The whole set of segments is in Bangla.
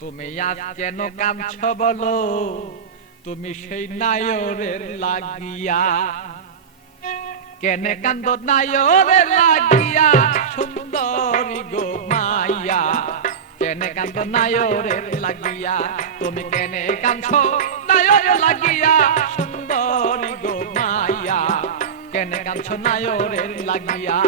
তুমি আজ কেন কাঁদছ বলো? তুমি সেই নায়রের লাগিয়া। কেনে কান্দ নায়রের লাগিয়া। সুন্দরী গো মাইয়া। কেনে কান্দ নায়রের লাগিয়া? তুমি কেনে কাঁদছ নায়রের লাগিয়া? সুন্দরী গো মাইয়া। কেনে কাঁদছ নায়রের লাগিয়া?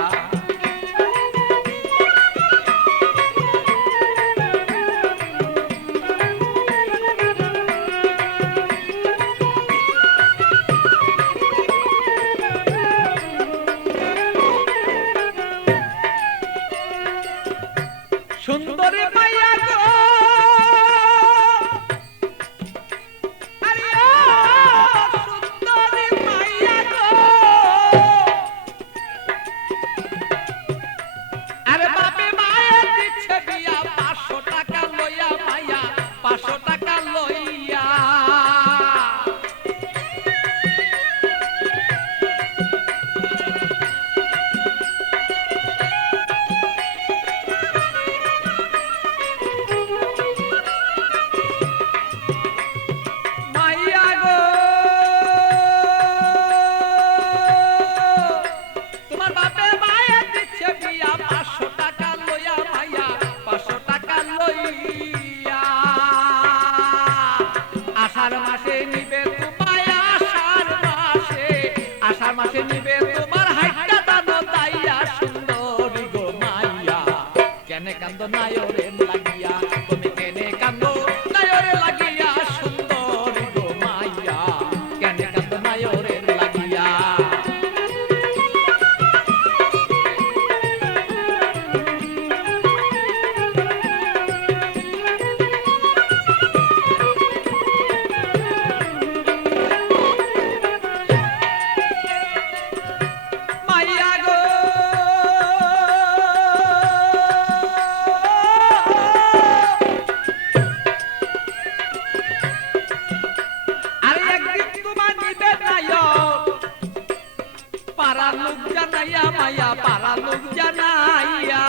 সুন্দরী মাইয়া uma camisa. পাড়া লোক জানাইয়া পাড়া লোক জানাইয়া।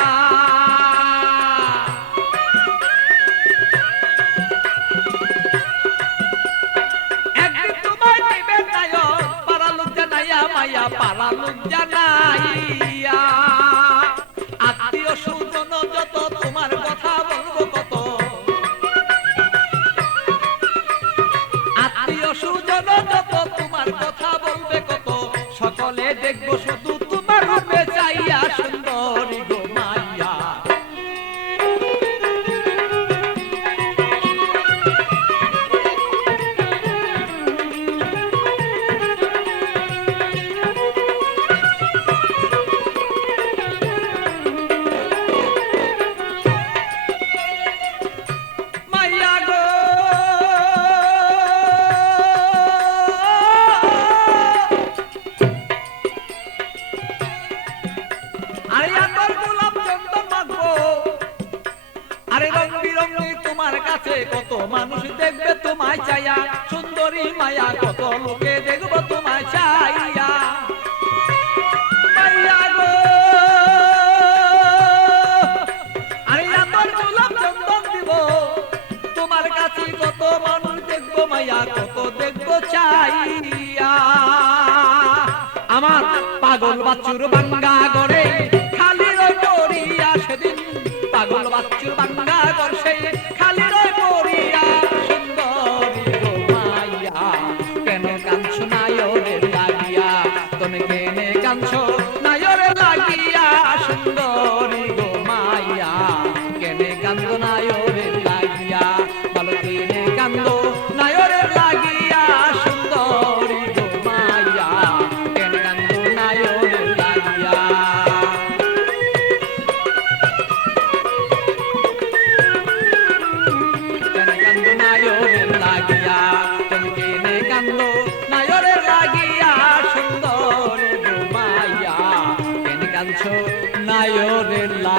আত্মীয় স্বজন যত, তোমার কথা বলব কত। আত্মীয় সুজন যত দেখব শুধু কাছে কত মানুষ দেখবে তোমায় চাইয়া সুন্দরী মায়া কত লোকে দেখব তোমায় চাইয়া। আমার পাগল বাচ্চুর বাঙ্গা গড়ে খালি রই পড়িয়া সেদিন পাগল বাচ্চুর বাঙ্গা সুন্দরী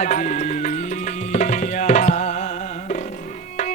লাগি